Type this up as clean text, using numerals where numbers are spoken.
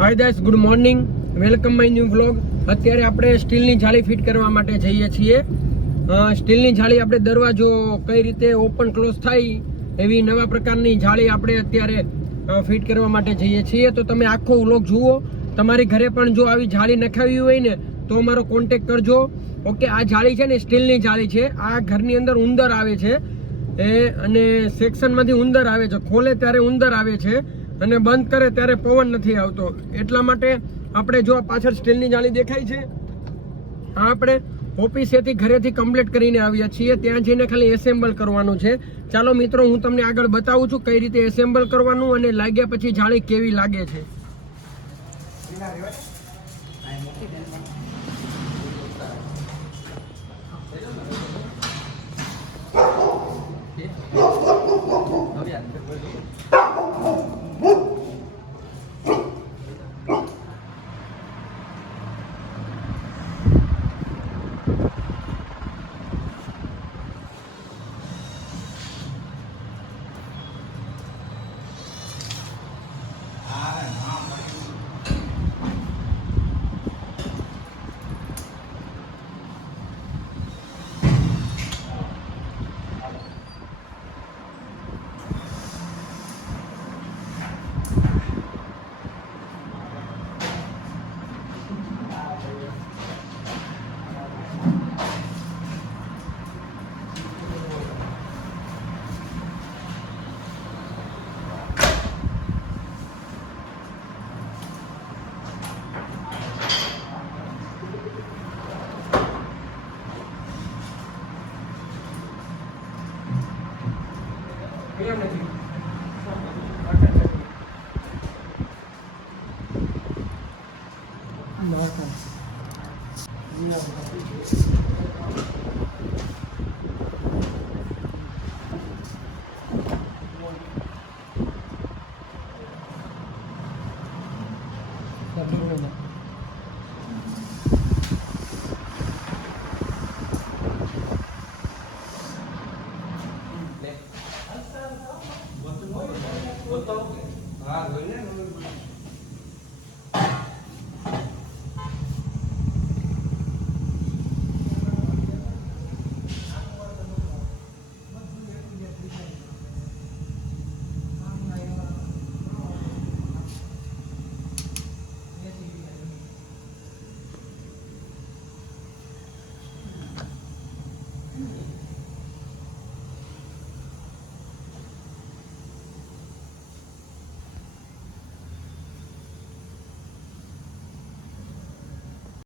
Hi guys, good morning, welcome my new vlog. અત્યારે આપણે સ્ટીલની જાળી ફિટ કરવા માટે જઈએ છીએ. સ્ટીલની જાળી આપણે દરવાજો કઈ રીતે ઓપન ક્લોઝ થાય એવી નવા પ્રકારની જાળી આપણે અત્યારે ફિટ કરવા માટે જઈએ છીએ. તો તમે આખો વ્લોગ જુઓ. તમારી ઘરે પણ જો આવી જાળી નખાવી હોય ને તો અમારો કોન્ટેક કરજો. ઓકે, આ જાળી છે ને સ્ટીલની જાળી છે. આ ઘરની અંદર ઉંદર આવે છે અને સેક્શનમાંથી ઉંદર આવે છે. ખોલે ત્યારે ઉંદર આવે છે અને બંધ કરે ત્યારે પવન નથી આવતો. એટલા માટે આપણે જો પાછળ સ્ટીલની જાળી દેખાય છે, આ આપણે ઓફિસેથી ઘરેથી કમ્પ્લીટ કરીને આવ્યા છીએ. ત્યાં જઈને ખાલી એસેમ્બલ કરવાનું છે. ચાલો મિત્રો, હું તમને આગળ બતાવું છું કઈ રીતે એસેમ્બલ કરવાનું અને લાગ્યા પછી જાળી કેવી લાગે છે.